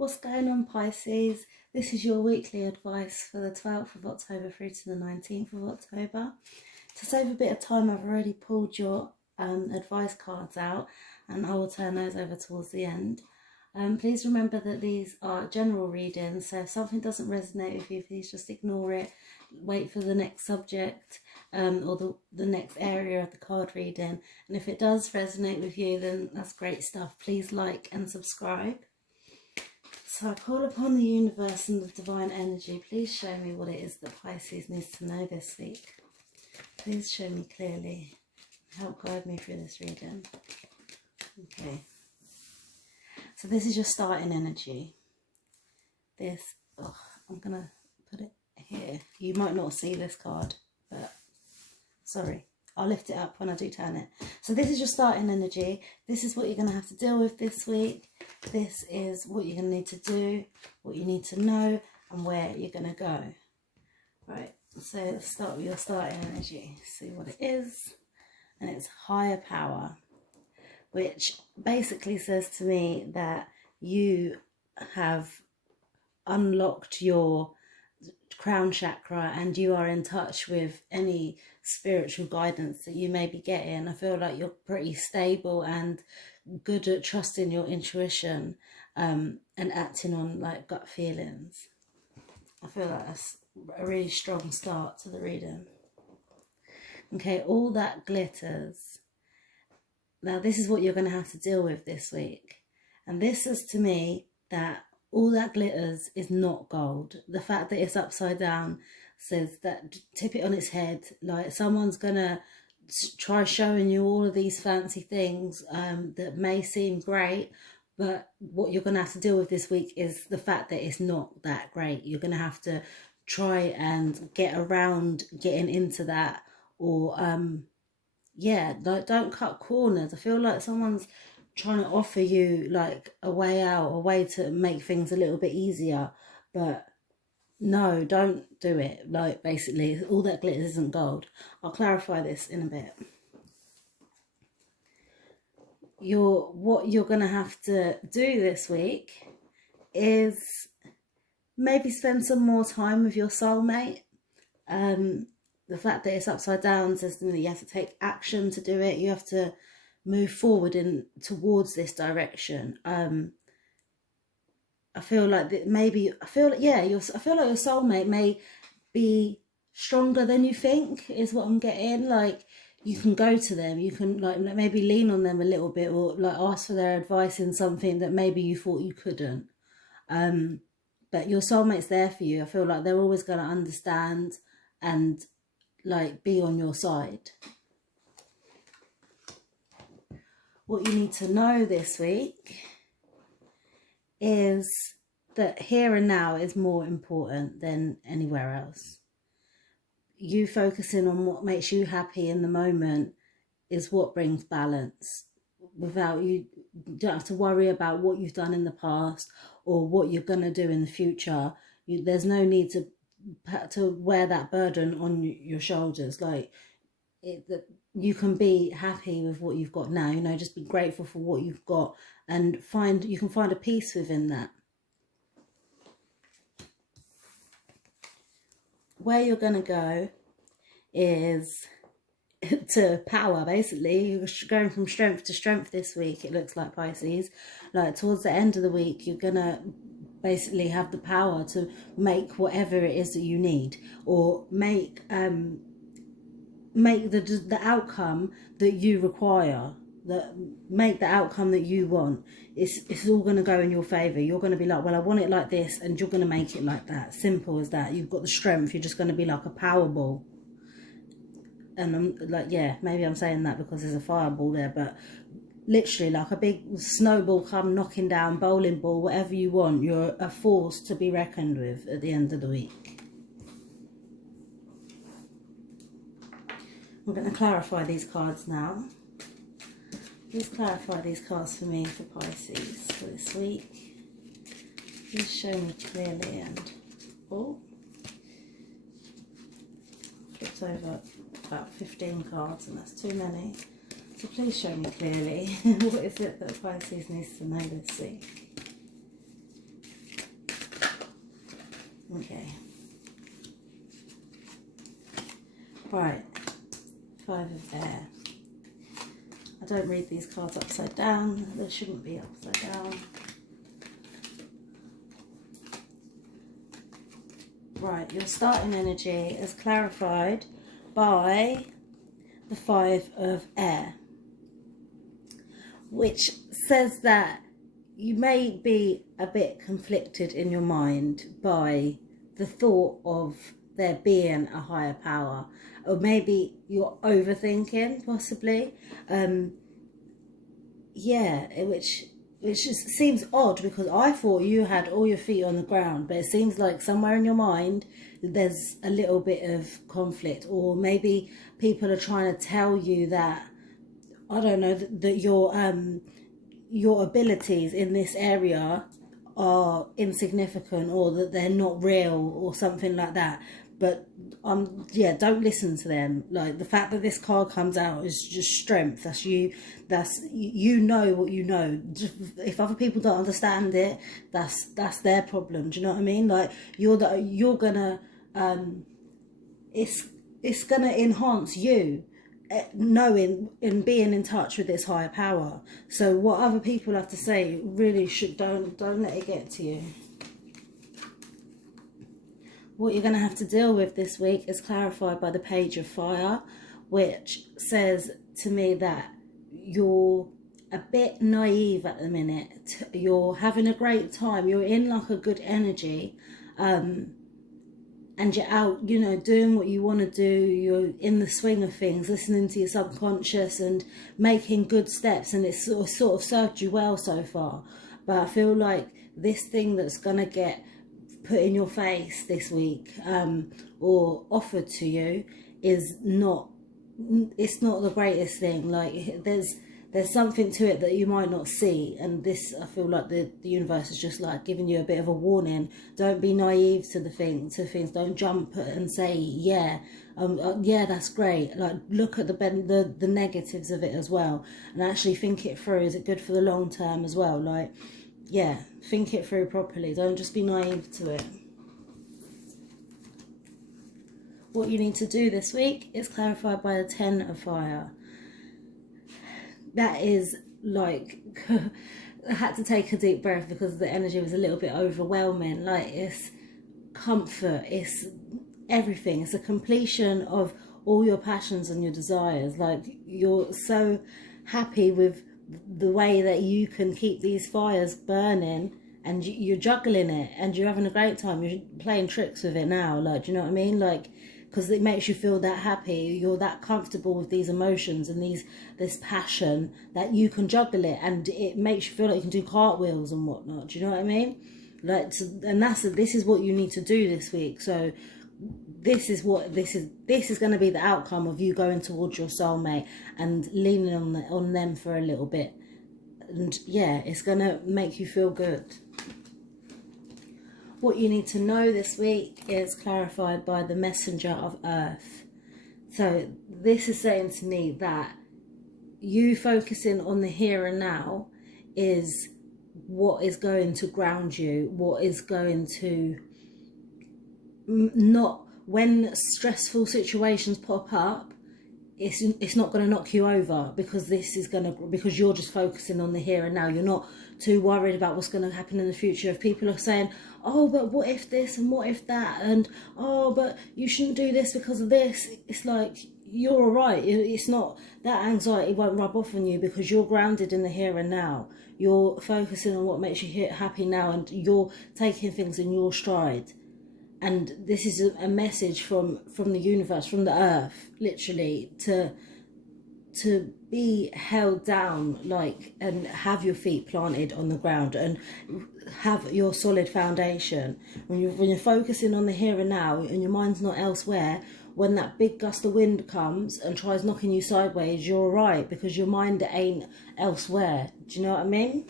What's going on, Pisces? This is your weekly advice for the 12th of October through to the 19th of October. To save a bit of time, I've already pulled your advice cards out, and I will turn those over towards the end. Please remember that these are general readings, so if something doesn't resonate with you, please just ignore it. Wait for the next subject or the next area of the card reading. And if it does resonate with you, then that's great stuff. Please like and subscribe. So I call upon the universe and the divine energy. Please show me what it is that Pisces needs to know this week. Please show me clearly. Help guide me through this reading. Okay. So this is your starting energy. I'm going to put it here. You might not see this card, but sorry. I'll lift it up when I do turn it. So this is your starting energy. This is what you're going to have to deal with this week. This is what you're going to need to do, what you need to know, and where you're going to go. Right, so let's start with your starting energy. See what it is. And it's higher power, which basically says to me that you have unlocked your crown chakra and you are in touch with any spiritual guidance that you may be getting. I feel like you're pretty stable and good at trusting your intuition and acting on like gut feelings. I feel like that's a really strong start to the reading. Okay, all that glitters. Now this is what you're going to have to deal with this week. And this says to me that all that glitters is not gold. The fact that it's upside down says that tip it on its head. Like someone's going to try showing you all of these fancy things that may seem great, but what you're going to have to deal with this week is the fact that it's not that great. You're going to have to try and get around getting into that, or yeah, like don't cut corners. I feel like someone's trying to offer you like a way out, a way to make things a little bit easier, but no, don't do it. Like basically all that glitters isn't gold. I'll clarify this in a bit. What you're gonna have to do this week is maybe spend some more time with your soulmate. The fact that it's upside down says that you have to take action to do it. You have to move forward towards this direction. I feel like that maybe I feel like your soulmate may be stronger than you think, is what I'm getting. Like you can go to them, you can like maybe lean on them a little bit, or like ask for their advice in something that maybe you thought you couldn't. But your soulmate's there for you. I feel like they're always going to understand and like be on your side. What you need to know this week is that here and now is more important than anywhere else. You focusing on what makes you happy in the moment is what brings balance. Without you don't have to worry about what you've done in the past or what you're going to do in the future. There's no need to wear that burden on your shoulders. Like you can be happy with what you've got now, just be grateful for what you've got, and you can find a peace within that. Where you're going to go is to power, basically. You're going from strength to strength this week, it looks like, Pisces. Like towards the end of the week, you're going to basically have the power to make whatever it is that you need, or make the outcome that you require, make the outcome that you want. It's all going to go in your favor. You're going to be like, well, I want it like this, and you're going to make it like that. Simple as that. You've got the strength. You're just going to be like a powerball. And I'm like, yeah, maybe I'm saying that because there's a fireball there, but literally like a big snowball come knocking down, bowling ball, whatever you want. You're a force to be reckoned with at the end of the week. I'm going to clarify these cards now. Please clarify these cards for me for Pisces for this week. Please show me clearly and... Oh. Flipped over about 15 cards and that's too many. So please show me clearly what is it that Pisces needs to know this week. Okay. Right. 5 of Air. I don't read these cards upside down. They shouldn't be upside down. Right, your starting energy is clarified by the 5 of Air, which says that you may be a bit conflicted in your mind by the thought of there being a higher power, or maybe you're overthinking, possibly. Yeah, which just seems odd, because I thought you had all your feet on the ground, but it seems like somewhere in your mind there's a little bit of conflict, or maybe people are trying to tell you that, I don't know, that your abilities in this area are insignificant, or that they're not real, or something like that. But yeah, don't listen to them. Like, the fact that this card comes out is just strength. That's you. That's you know what you know. If other people don't understand it, that's their problem. Do you know what I mean? Like, you're gonna it's gonna enhance you, knowing and being in touch with this higher power. So what other people have to say really don't let it get to you. What you're going to have to deal with this week is clarified by the Page of Fire, which says to me that you're a bit naive at the minute. You're having a great time. You're in like a good energy. And you're out, you know, doing what you want to do. You're in the swing of things, listening to your subconscious and making good steps. And it's sort of served you well so far. But I feel like this thing that's going to get put in your face this week, or offered to you, is not the greatest thing. Like, there's something to it that you might not see, and this, I feel like the universe is just like giving you a bit of a warning. Don't be naive to things. Don't jump and say yeah, that's great. Like, look at the negatives of it as well, and actually think it through. Is it good for the long term as well? Like, yeah, think it through properly. Don't just be naive to it. What you need to do this week is clarified by the 10 of Fire. That is like, I had to take a deep breath because the energy was a little bit overwhelming. Like, it's comfort, it's everything. It's a completion of all your passions and your desires. Like, you're so happy with the way that you can keep these fires burning, and you're juggling it, and you're having a great time. You're playing tricks with it now. Like, do you know what I mean? Like, because it makes you feel that happy. You're that comfortable with these emotions and this passion that you can juggle it, and it makes you feel like you can do cartwheels and whatnot. Do you know what I mean? Like, and this is what you need to do this week. So this is going to be the outcome of you going towards your soulmate and leaning on them for a little bit. And yeah, it's going to make you feel good. What you need to know this week is clarified by the Messenger of Earth. So this is saying to me that you focusing on the here and now is what is going to ground you, what is going to not, when stressful situations pop up, it's not going to knock you over, because because you're just focusing on the here and now. You're not too worried about what's going to happen in the future. If people are saying, oh, but what if this and what if that, and oh, but you shouldn't do this because of this, it's like, you're all right. It's not, that anxiety won't rub off on you, because you're grounded in the here and now. You're focusing on what makes you happy now, and you're taking things in your stride. And this is a message from the universe, from the earth, literally, to be held down, like, and have your feet planted on the ground and have your solid foundation. When you're focusing on the here and now, and your mind's not elsewhere, when that big gust of wind comes and tries knocking you sideways, you're all right, because your mind ain't elsewhere. Do you know what I mean?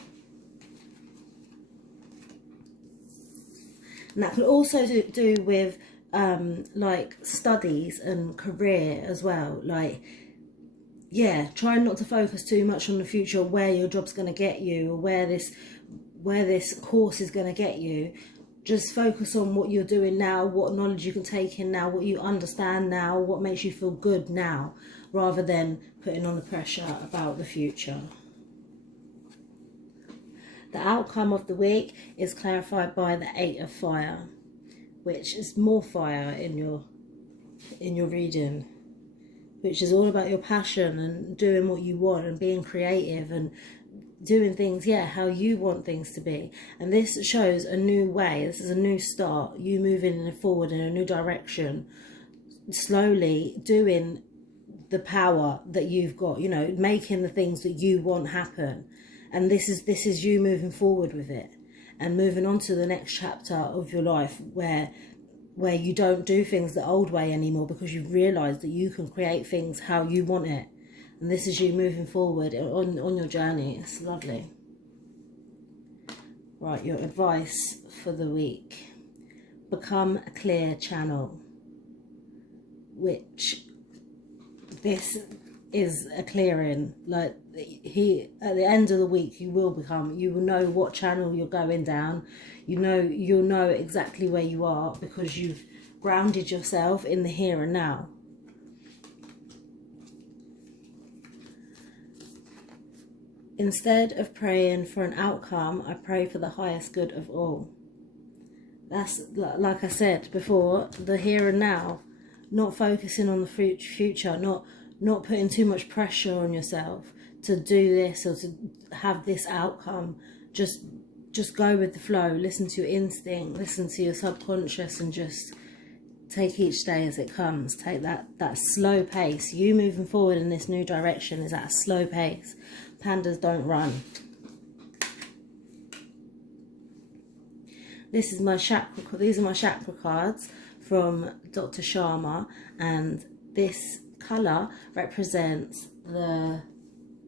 And that could also do with like studies and career as well. Like, yeah, try not to focus too much on the future, where your job's going to get you, or where this course is going to get you. Just focus on what you're doing now, what knowledge you can take in now, what you understand now, what makes you feel good now, rather than putting on the pressure about the future. The outcome of the week is clarified by the 8 of fire, which is more fire in your reading, which is all about your passion and doing what you want and being creative and doing things, how you want things to be. And this shows a new way. This is a new start, you moving forward in a new direction, slowly doing the power that you've got, you know, making the things that you want happen. And this is you moving forward with it and moving on to the next chapter of your life where you don't do things the old way anymore, because you've realised that you can create things how you want it. And this is you moving forward on your journey. It's lovely. Right, your advice for the week. Become a clear channel. Which, this is a clearing. Like, at the end of the week, you will know what channel you're going down. You'll know exactly where you are, because you've grounded yourself in the here and now. Instead of praying for an outcome, I pray for the highest good of all. That's, like I said before, the here and now. Not focusing on the future, not putting too much pressure on yourself to do this or to have this outcome. Just go with the flow. Listen to your instinct, listen to your subconscious, and just take each day as it comes. Take that slow pace. You moving forward in this new direction is at a slow pace. Pandas don't run. These are my chakra cards from Dr. Sharma, and this colour represents the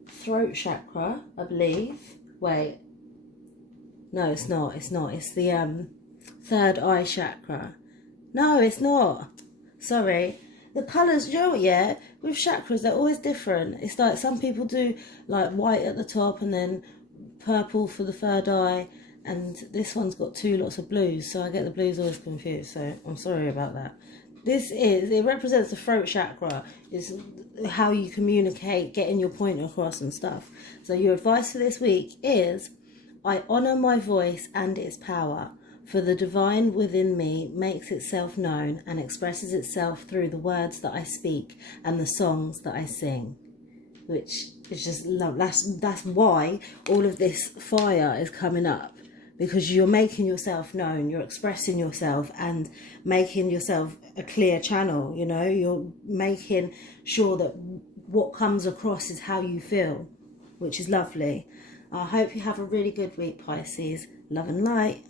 throat chakra, I believe. Wait, no, it's not. It's the third eye chakra. No, it's not. Sorry. The colours, you know what, with chakras, they're always different. It's like some people do like white at the top and then purple for the third eye, and this one's got two lots of blues, so I get the blues always confused, so I'm sorry about that. It represents the throat chakra. It's how you communicate, getting your point across and stuff. So your advice for this week is, I honour my voice and its power. For the divine within me makes itself known and expresses itself through the words that I speak and the songs that I sing. Which is just love. That's why all of this fire is coming up. Because you're making yourself known, you're expressing yourself and making yourself a clear channel, you know. You're making sure that what comes across is how you feel, which is lovely. I hope you have a really good week, Pisces. Love and light.